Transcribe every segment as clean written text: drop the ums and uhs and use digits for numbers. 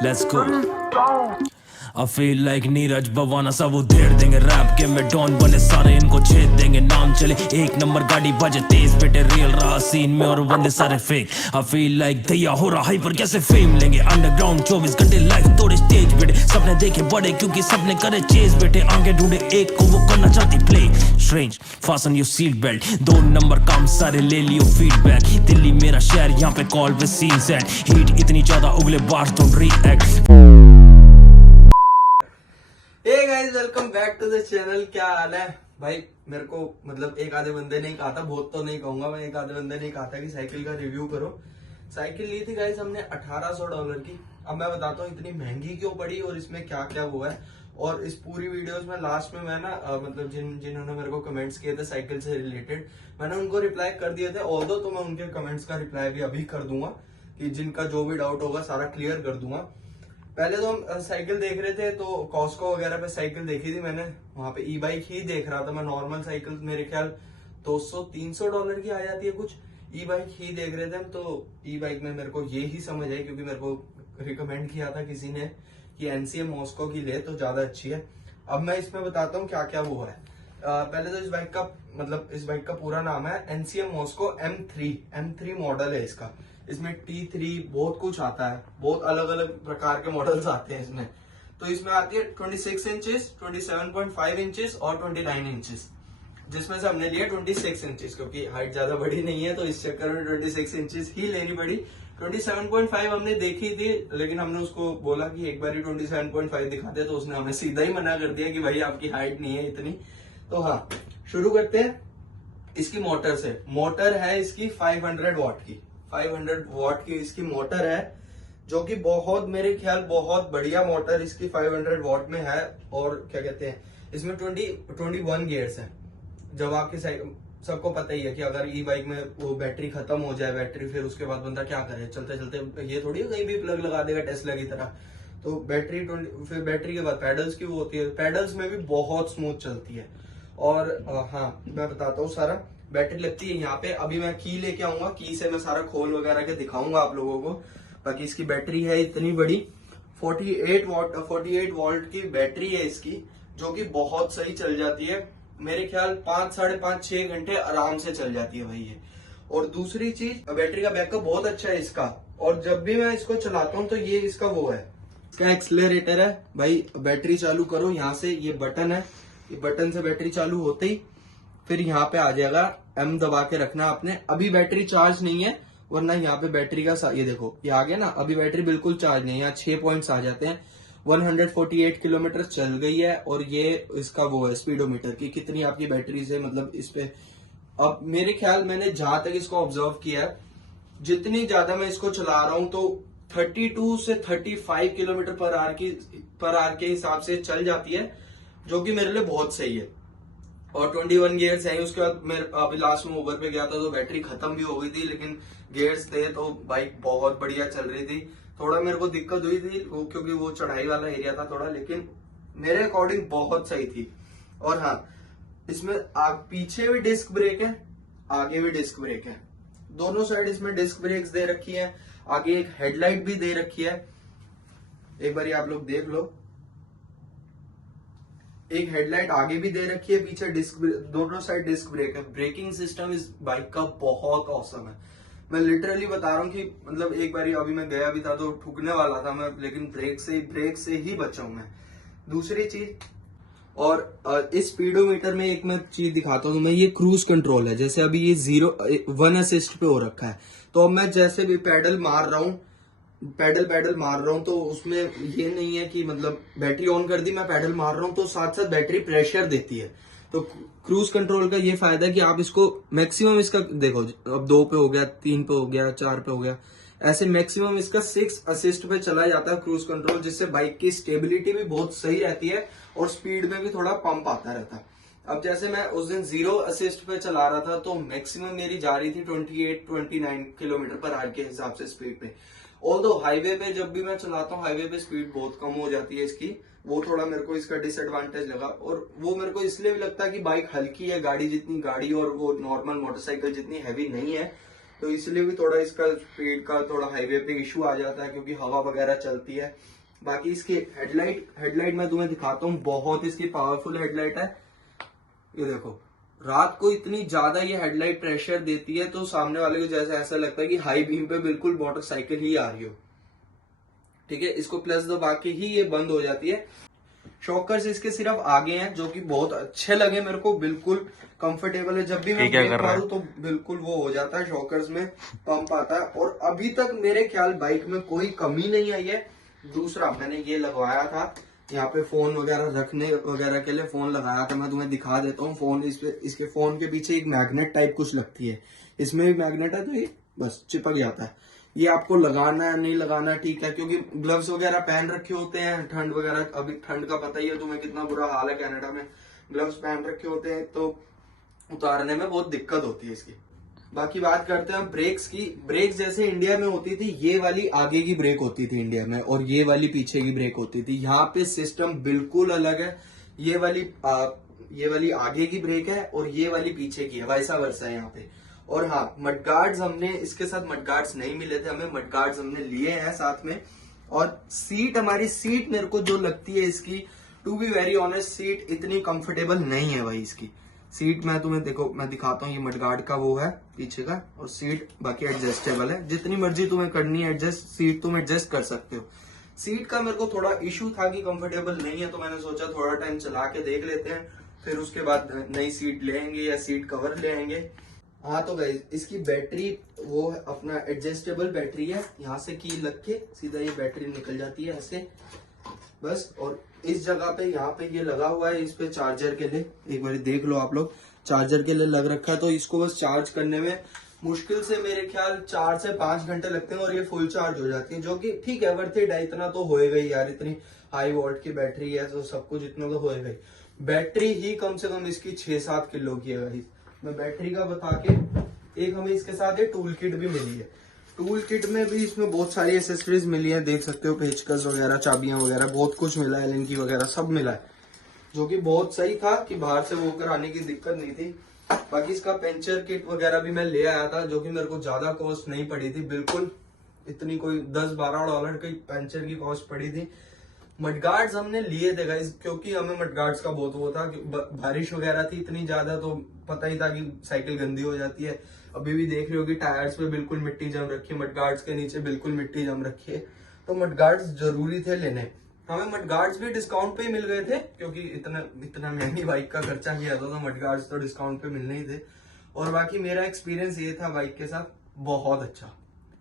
Let's go. I feel like Neeraj Bawana सब उधेड़ देंगे rap के में डॉन बने सारे इनको छेद देंगे नाम चले एक नंबर गाड़ी बजे तेज बेटे रियल रहा सीन में और बंदे सारे फेक I feel like दैया हो रहा हाइपर कैसे फेम लेंगे अंडरग्राउंड 24 घंटे लाइफ तोड़े स्टेज बेटे सबने देखे बड़े क्योंकि सबने करे चेज बेटे आगे ढूंढे एक को वो करना चाहती play strange fasten your seat belt 2 number काम सारे ले लियो फीडबैक दिल्ली मेरा शहर यहाँ पे कॉल पे सीन सेट हीट इतनी ज्यादा उगले bars don't react hey guys welcome back to the channel. क्या हाल है भाई? मेरे को मतलब एक आधे बंदे ने कहा था, बहुत तो नहीं कहूंगा मैं, एक आधे बंदे ने कहा था कि साइकिल का रिव्यू करो। साइकिल ली थी गाइस हमने $1800 की। अब मैं बताता हूँ इतनी महंगी क्यों पड़ी और इसमें क्या क्या हुआ है। और इस पूरी वीडियोस में लास्ट में मैं ना मतलब जिन्होंने मेरे को कमेंट्स किए थे साइकिल से रिलेटेड, मैंने उनको रिप्लाई कर दिए थे। ऑल्दो तो मैं उनके कमेंट्स का रिप्लाई भी अभी कर दूंगा कि जिनका जो भी डाउट होगा सारा क्लियर कर दूंगा। पहले तो हम साइकिल देख रहे थे तो कॉस्को वगैरह पे साइकिल देखी थी मैंने, वहां पे ई बाइक ही देख रहा था मैं। नॉर्मल साइकिल मेरे ख्याल $200-300 की आ जाती है कुछ, ई बाइक ही देख रहे थे हम। तो ई बाइक में मेरे को ये ही समझ आई क्योंकि मेरे को रिकमेंड किया था किसी ने कि एनसीएम मॉस्को की ले तो ज्यादा अच्छी है। अब मैं इसमें बताता हूँ क्या क्या हुआ है। पहले तो इस बाइक का पूरा नाम है एनसीएम मॉस्को M3 मॉडल है इसका। इसमें T3 बहुत कुछ आता है, बहुत अलग अलग प्रकार के मॉडल्स आते हैं इसमें। तो इसमें आती है 26 इंचेस, 27.5 इंचेस और 29 इंचेस, जिसमें से हमने लिया 26 इंचेस क्योंकि हाइट ज्यादा बड़ी नहीं है तो इस चक्कर में 26 इंचेस ही लेनी पड़ी। 27.5 हमने देखी थी लेकिन हमने उसको बोला कि एक बार ही 27.5 दिखाते, तो उसने हमें सीधा ही मना कर दिया कि भाई आपकी हाइट नहीं है इतनी। तो हाँ, शुरू करते हैं इसकी मोटर से। मोटर है इसकी 500 वॉट की, 500 वॉट की इसकी मोटर है, जो कि बहुत मेरे ख्याल बहुत बढ़िया मोटर इसकी 500 वॉट में है। और क्या कहते हैं, इसमें 21 गियर्स है। जब आपकी सबको पता ही है कि अगर ई बाइक में वो बैटरी खत्म हो जाए, बैटरी फिर उसके बाद बंदा क्या करे, चलते चलते ये थोड़ी कहीं भी प्लग लगा देगा टेस्ला की तरह। तो बैटरी फिर बैटरी के बाद पैडल्स की वो होती है, पैडल्स में भी बहुत स्मूथ चलती है। और हाँ मैं बताता हूँ सारा। बैटरी लगती है यहाँ पे, अभी मैं की लेके आऊंगा, की से मैं सारा खोल वगैरह के दिखाऊंगा आप लोगों को। बाकी इसकी बैटरी है इतनी बड़ी, 48 वोल्ट की बैटरी है इसकी, जो कि बहुत सही चल जाती है। मेरे ख्याल 5, 5.5, 6 घंटे आराम से चल जाती है भाई ये। और दूसरी चीज, बैटरी का बैकअप बहुत अच्छा है इसका। और जब भी मैं इसको चलाता हूँ तो ये इसका वो है, इसका एक्सीलरेटर है भाई। बैटरी चालू करो यहाँ से, ये बटन है, ये बटन से बैटरी चालू होते ही फिर यहाँ पे आ जाएगा, M दबा के रखना आपने। अभी बैटरी चार्ज नहीं है, वरना यहाँ पे बैटरी का ये देखो ये आ गया ना, अभी बैटरी बिल्कुल चार्ज नहीं है। यहाँ 6 पॉइंट्स आ जाते हैं। 148 किलोमीटर चल गई है। और ये इसका वो है स्पीडोमीटर की कितनी आपकी बैटरी से मतलब इस पे। अब मेरे ख्याल मैंने जहां तक इसको ऑब्जर्व किया है, जितनी ज्यादा मैं इसको चला रहा हूं तो 32 से 35 किलोमीटर पर आवर के हिसाब से चल जाती है, जो कि मेरे लिए बहुत सही है। और 21 गियर्स है। उसके बाद मैं अभी लास्ट में ऊबर पे गया था तो बैटरी खत्म भी हो गई थी, लेकिन गियर्स थे तो बाइक बहुत बढ़िया चल रही थी। थोड़ा मेरे को दिक्कत हुई थी क्योंकि वो चढ़ाई वाला एरिया था थोड़ा, लेकिन मेरे अकॉर्डिंग बहुत सही थी। और हाँ, इसमें पीछे भी डिस्क ब्रेक है, आगे भी डिस्क ब्रेक है, दोनों साइड इसमें डिस्क ब्रेक्स दे रखी है। आगे एक हेडलाइट भी दे रखी है, एक बार आप लोग देख लो। एक हेडलाइट आगे भी दे रखी है, पीछे दोनों साइड डिस्क ब्रेक है। ब्रेकिंग सिस्टम इस बाइक का बहुत औसम है। मैं लिटरली बता रहा हूँ कि मतलब एक बार अभी मैं गया भी था तो ठुकने वाला था मैं, लेकिन ब्रेक से ही बचा हूं मैं। दूसरी चीज, और इस स्पीडोमीटर में एक मैं चीज दिखाता हूँ मैं, ये क्रूज कंट्रोल है। जैसे अभी ये 1 असिस्ट पे हो रखा है, तो अब मैं जैसे भी पैडल मार रहा हूँ तो उसमें ये नहीं है कि मतलब बैटरी ऑन कर दी, मैं पैडल मार रहा हूँ तो साथ साथ बैटरी प्रेशर देती है। तो क्रूज कंट्रोल का ये फायदा है कि आप इसको मैक्सिमम इसका देखो, अब 2 पे हो गया, 3 पे हो गया, 4 पे हो गया, ऐसे मैक्सिमम इसका 6 असिस्ट पे चला जाता है क्रूज कंट्रोल, जिससे बाइक की स्टेबिलिटी भी बहुत सही रहती है और स्पीड में भी थोड़ा पंप आता रहता है। अब जैसे मैं उस दिन 0 असिस्ट पे चला रहा था तो मैक्सिमम मेरी जा रही थी 28-29 किलोमीटर पर आवर के हिसाब से स्पीड पे। ऑल्दो हाईवे पे जब भी मैं चलाता हूँ, हाईवे पे स्पीड बहुत कम हो जाती है इसकी, वो थोड़ा मेरे को इसका डिसएडवांटेज लगा। और वो मेरे को इसलिए भी लगता है कि बाइक हल्की है, गाड़ी और वो नॉर्मल मोटरसाइकिल जितनी हैवी नहीं है। तो इसलिए भी थोड़ा इसका स्पीड का थोड़ा हाईवे पे इशू आ जाता है क्योंकि हवा वगैरह चलती है। बाकी इसकी हेडलाइट मैं तुम्हें दिखाता हूँ, बहुत इसकी पावरफुल हेडलाइट है। ये देखो, रात को इतनी ज्यादा ये हेडलाइट प्रेशर देती है तो सामने वाले को जैसे ऐसा लगता है कि हाई बीम पे बिल्कुल मोटरसाइकिल ही आ रही हो। ठीक है, इसको प्लस दबा के ही ये बंद हो जाती है। शॉकर्स इसके सिर्फ आगे हैं जो कि बहुत अच्छे लगे मेरे को, बिल्कुल कंफर्टेबल है। जब भी मैं ब्रेक मारूं तो बिल्कुल वो हो जाता है, शॉकर्स में पंप आता है। और अभी तक मेरे ख्याल बाइक में कोई कमी नहीं आई है। दूसरा, मैंने ये लगवाया था यहाँ पे फोन वगैरह रखने वगैरह के लिए, फोन लगाया था, मैं तुम्हें दिखा देता हूँ। फोन इसके फोन के पीछे एक मैग्नेट टाइप कुछ लगती है, इसमें भी मैग्नेट है तो ये बस चिपक जाता है। ये आपको लगाना है नहीं लगाना ठीक है, क्योंकि ग्लव्स वगैरह पहन रखे होते हैं, ठंड वगैरह, अभी ठंड का पता ही है तुम्हें कितना बुरा हाल है कनाडा में, ग्लव्स पहन रखे होते हैं तो उतारने में बहुत दिक्कत होती है इसकी। बाकी बात करते हैं ब्रेक्स की। ब्रेक्स जैसे इंडिया में होती थी, ये वाली आगे की ब्रेक होती थी इंडिया में और ये वाली पीछे की ब्रेक होती थी। यहाँ पे सिस्टम बिल्कुल अलग है। ये वाली आगे की ब्रेक है और ये वाली पीछे की है, वैसा वर्सा है यहाँ पे। और हाँ, मडगार्ड्स हमने इसके साथ मडगार्ड्स नहीं मिले थे, हमें मडगार्ड्स हमने लिए हैं साथ में। और हमारी सीट मेरे को जो लगती है इसकी, to be very honest, seat इतनी कंफर्टेबल नहीं है भाई इसकी। सीट मैं तुम्हें देखो, मैं दिखाता हूँ, ये मडगार्ड का वो है पीछे का, और सीट बाकी एडजस्टेबल है, जितनी मर्जी तुम्हें करनी है एडजस्ट, सीट तुम एडजस्ट कर सकते हो। सीट का मेरे को थोड़ा इशू था कि कंफर्टेबल नहीं है, तो मैंने सोचा थोड़ा टाइम चला के देख लेते हैं, फिर उसके बाद नई सीट लेंगे या सीट कवर लेंगे। हाँ तो गाइस, इसकी बैटरी वो है अपना एडजस्टेबल बैटरी है, यहाँ से की लग के सीधा ये बैटरी निकल जाती है ऐसे बस। और इस जगह पे यहाँ पे ये लगा हुआ है, इस पे चार्जर के लिए, एक बार देख लो आप लोग, चार्जर के लिए लग रखा है। तो इसको बस चार्ज करने में मुश्किल से मेरे ख्याल 4 से 5 घंटे लगते हैं और ये फुल चार्ज हो जाती है, जो कि ठीक है, वर्थ इट है, इतना तो होएगा ही यार, इतनी हाई वोल्ट की बैटरी है तो सब कुछ इतना तो होएगा ही। बैटरी ही कम से कम इसकी 6-7 किलो की है गाइस। मैं बैटरी का बता के, एक हमें इसके साथ एक टूल किट भी मिली है। टूल किट में भी इसमें बहुत सारी एसेसरीज मिली है, देख सकते हो, पेचकस वगैरह, चाबियां वगैरह, बहुत कुछ मिला है, लिंकी वगैरह सब मिला है, जो कि बहुत सही था कि बाहर से वो कराने की दिक्कत नहीं थी। बाकी इसका पंचर किट वगैरह भी मैं ले आया था, जो कि मेरे को ज्यादा कॉस्ट नहीं पड़ी थी, बिल्कुल इतनी कोई $10-12 की पंचर की कॉस्ट पड़ी थी। मडगार्ड्स हमने लिए थे गाइस, क्योंकि हमें मडगार्ड्स का बहुत वो था कि बारिश वगैरह थी इतनी ज्यादा, तो पता ही था कि साइकिल गंदी हो जाती है। अभी भी देख रहे हो कि टायर्स पे बिल्कुल मिट्टी जम रखी है, मडगार्ड्स के नीचे बिल्कुल मिट्टी जम रखी है, तो मडगार्ड्स जरूरी थे लेने। हमें मडगार्ड्स भी डिस्काउंट पे ही मिल गए थे, क्योंकि इतना महंगी बाइक का खर्चा किया था, तो मडगार्ड्स तो डिस्काउंट पे मिलने ही थे। और बाकी मेरा एक्सपीरियंस ये था बाइक के साथ, बहुत अच्छा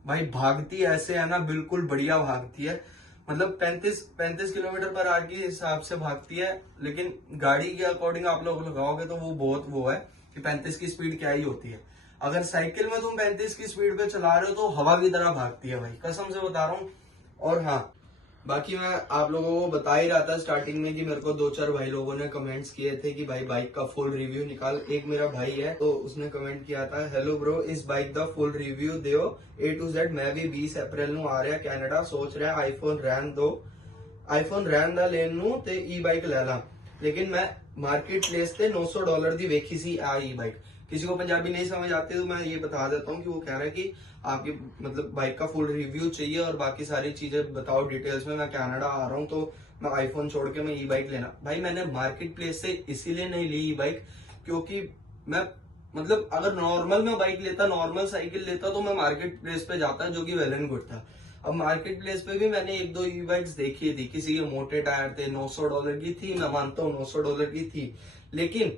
भाई, भागती ऐसे है ना, बिल्कुल बढ़िया भागती है, मतलब 35 किलोमीटर पर आवर के हिसाब से भागती है, लेकिन गाड़ी के अकॉर्डिंग आप लोग लगाओगे तो वो बहुत वो है कि 35 की स्पीड क्या ही होती है। अगर साइकिल में तुम 35 की स्पीड पे चला रहे हो तो हवा की तरह भागती है भाई, कसम से बता रहा हूँ। और हाँ, बाकी मैं आप लोगों को बता ही रहा था स्टार्टिंग में कि मेरे को 2-4 भाई लोगों ने कमेंट्स किए थे कि भाई बाइक का फुल रिव्यू निकाल। एक मेरा भाई है तो उसने कमेंट किया था, हेलो ब्रो, इस बाइक का फुल रिव्यू दियो A to Z। मैं भी 20 अप्रैल ਨੂੰ आ रहा कैनेडा, सोच रहा आईफोन रहन दा लेन नू ते ई बाइक ले ला, लेकिन मैं मार्केट प्लेस से $900 दी वेखी सी आ ई बाइक। किसी को पंजाबी नहीं समझ आती तो मैं ये बता देता हूँ कि वो कह रहा है कि आपकी मतलब बाइक का फुल रिव्यू चाहिए और बाकी सारी चीजें बताओ डिटेल्स में, मैं कनाडा आ रहा हूँ तो मैं आईफोन छोड़ के मैं ई बाइक लेना। भाई मैंने मार्केट प्लेस से इसीलिए नहीं ली ई बाइक, क्योंकि मैं मतलब अगर नॉर्मल में बाइक लेता, नॉर्मल साइकिल लेता, तो मैं मार्केट प्लेस पे जाता, जो कि वेल एंड गुड था। अब मार्केट प्लेस पे भी मैंने 1-2 ई बाइक्स देखी थी, किसी के मोटे टायर थे, $900 की थी, मैं मानता हूँ $900 की थी, लेकिन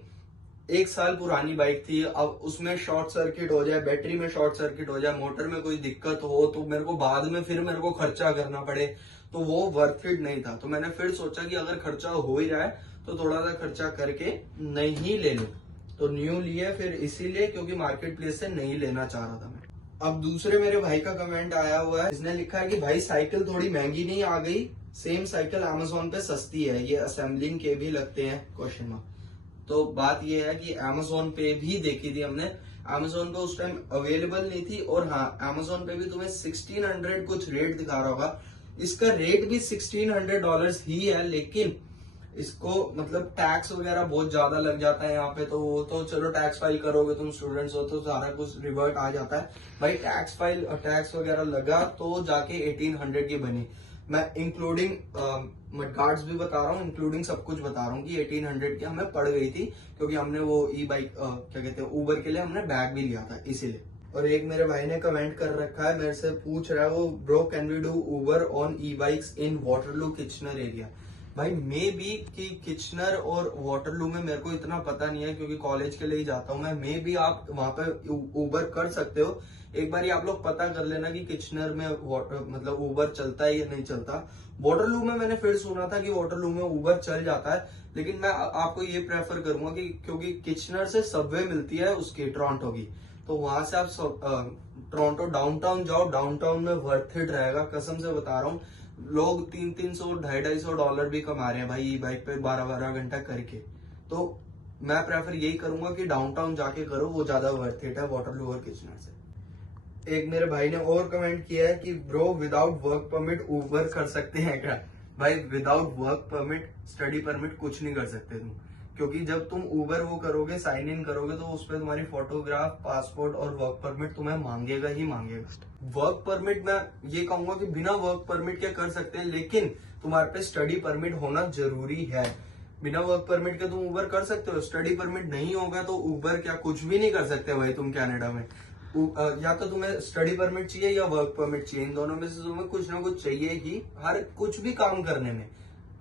1 साल पुरानी बाइक थी। अब उसमें शॉर्ट सर्किट हो जाए, बैटरी में शॉर्ट सर्किट हो जाए, मोटर में कोई दिक्कत हो, तो मेरे को बाद में फिर मेरे को खर्चा करना पड़े, तो वो वर्थ इट नहीं था। तो मैंने फिर सोचा कि अगर खर्चा हो ही रहा है तो थोड़ा सा खर्चा करके नहीं ले लूं, तो न्यू लिया फिर इसीलिए, क्योंकि मार्केट प्लेस से नहीं लेना चाह रहा था मैं। अब दूसरे मेरे भाई का कमेंट आया हुआ है, इसने लिखा है कि भाई साइकिल थोड़ी महंगी नहीं आ गई, सेम साइकिल अमेजोन पे सस्ती है, ये असेंबलिंग के भी लगते हैं क्वेश्चन मार्क। तो बात ये है कि अमेजोन पे भी देखी थी हमने, अमेजोन पे उस टाइम अवेलेबल नहीं थी। और हाँ, अमेजोन पे भी तुम्हें 1600 कुछ रेट दिखा रहा होगा, इसका रेट भी $1600 ही है, लेकिन इसको मतलब टैक्स वगैरह बहुत ज्यादा लग जाता है यहाँ पे, तो वो तो चलो टैक्स फाइल करोगे, तुम स्टूडेंट्स हो तो सारा कुछ रिवर्ट आ जाता है भाई। टैक्स वगैरह लगा तो जाके 1800 की बनी। मैं इंक्लूडिंग मडगार्ड्स भी बता रहा हूँ, इंक्लूडिंग सब कुछ बता रहा हूँ कि 1800 की हमें पड़ गई थी, क्योंकि हमने वो ई बाइक क्या कहते हैं उबर के लिए हमने बैग भी लिया था इसीलिए। और एक मेरे भाई ने कमेंट कर रखा है, मेरे से पूछ रहा है वो, bro can we do Uber on e bikes in Waterloo Kitchener area. भाई मे बी कि किचनर और वाटरलू में मेरे को इतना पता नहीं है, क्योंकि कॉलेज के लिए ही जाता हूँ मैं। मे बी आप वहां पे उबर कर सकते हो, एक बार आप लोग पता कर लेना कि किचनर में मतलब उबर चलता है या नहीं चलता। वाटरलू में मैंने फिर सुना था कि वाटरलू में उबर चल जाता है, लेकिन मैं आपको ये प्रेफर करूंगा कि क्योंकि किचनर से सबवे मिलती है उसकी टोरंटो की, तो वहां से आप टोरंटो डाउनटाउन जाओ, डाउनटाउन में वर्थ इट रहेगा, कसम से बता रहा हूँ। लोग 300-300 $250 $250 भी कमा रहे हैं भाई ई बाइक पे 12-12 घंटा करके। तो मैं प्रेफर यही करूंगा कि डाउनटाउन जाके करो, वो ज्यादा वर्थ इट है वाटरलू और किचनर से। एक मेरे भाई ने और कमेंट किया है कि ब्रो विदाउट वर्क परमिट उबर कर सकते हैं क्या? भाई without work permit, study permit कुछ नहीं कर सकते तुम, क्योंकि जब तुम उबर वो करोगे, साइन इन करोगे, तो उस पर तुम्हारी फोटोग्राफ, पासपोर्ट और वर्क परमिट तुम्हें मांगेगा ही मांगेगा। वर्क परमिट मैं ये कहूंगा कि बिना वर्क परमिट के कर सकते हैं, लेकिन तुम्हारे पे स्टडी परमिट होना जरूरी है। बिना वर्क परमिट के तुम उबर कर सकते हो, स्टडी परमिट नहीं होगा तो उबर क्या कुछ भी नहीं कर सकते भाई तुम कनाडा में। या तो तुम्हें स्टडी परमिट चाहिए या वर्क परमिट चाहिए, इन दोनों में से तुम्हें कुछ ना कुछ चाहिए ही हर कुछ भी काम करने में,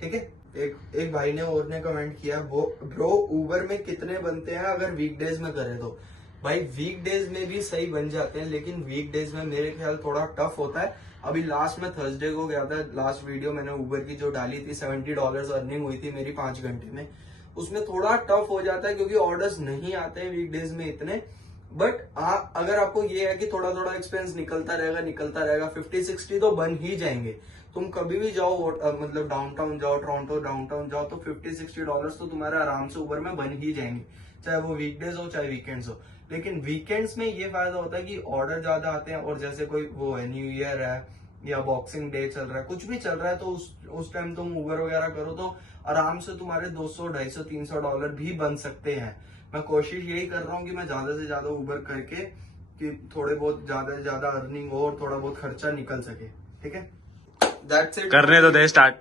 ठीक है। एक भाई ने और ने कमेंट किया, वो ब्रो उबर में कितने बनते हैं अगर वीकडेज में करें तो? भाई वीकडेज में भी सही बन जाते हैं, लेकिन वीकडेज में मेरे ख्याल थोड़ा टफ होता है। अभी लास्ट में थर्सडे को गया था, लास्ट वीडियो मैंने उबर की जो डाली थी, $70 अर्निंग हुई थी मेरी 5 घंटे में। उसमें थोड़ा टफ हो जाता है क्योंकि ऑर्डर्स नहीं आते हैं वीकडेज में इतने। बट अगर आपको ये है कि थोड़ा थोड़ा एक्सपेंस निकलता रहेगा 50-60 तो बन ही जाएंगे। तुम कभी भी जाओ मतलब डाउनटाउन जाओ, टोरंटो डाउनटाउन जाओ, तो $50-60 तो तुम्हारे आराम से उबर में बन ही जाएंगे, चाहे वो वीकडेज हो चाहे वीकेंड्स हो। लेकिन वीकेंड्स में ये फायदा होता है कि ऑर्डर ज्यादा आते हैं, और जैसे कोई वो है न्यू ईयर है या बॉक्सिंग डे चल रहा है, कुछ भी चल रहा है, तो उस टाइम तुम उबर वगैरह करो तो आराम से तुम्हारे $200, $250, $300 भी बन सकते हैं। मैं कोशिश यही कर रहा हूँ कि मैं ज्यादा से ज्यादा उबर करके कि थोड़े बहुत ज्यादा से ज्यादा अर्निंग हो और थोड़ा बहुत खर्चा निकल सके, ठीक है। दैट्स इट, करने तो दे स्टार्ट।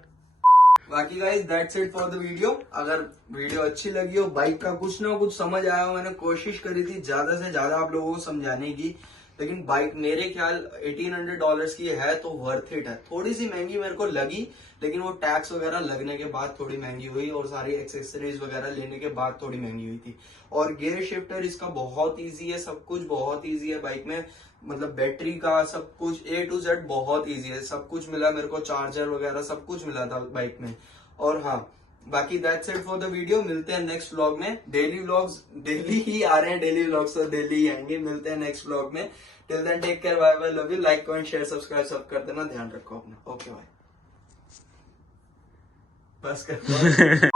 बाकी guys that's it for the video. अगर वीडियो अच्छी लगी हो, बाइक का कुछ ना कुछ समझ आया हो, मैंने कोशिश करी थी ज्यादा से ज्यादा आप लोगों को समझाने की, लेकिन बाइक मेरे ख्याल $1800 की है तो वर्थ इट है। थोड़ी सी महंगी मेरे को लगी, लेकिन वो टैक्स वगैरह लगने के बाद थोड़ी महंगी हुई, और सारी एक्सेसरीज वगैरह लेने के बाद थोड़ी महंगी हुई थी। और गियर शिफ्टर इसका बहुत इजी है, सब कुछ बहुत इजी है बाइक में, मतलब बैटरी का सब कुछ A to Z बहुत इजी है, सब कुछ मिला मेरे को, चार्जर वगैरह सब कुछ मिला था बाइक में। और हाँ, बाकी that's it for the video. मिलते हैं नेक्स्ट व्लॉग में। डेली व्लॉग्स डेली ही आ रहे हैं, डेली व्लॉग्स तो डेली ही आएंगे। मिलते हैं नेक्स्ट व्लॉग में। Till then take care, bye bye, love you. Like comment share subscribe सब कर देना, ध्यान रखो अपना। ओके बाय, बस कर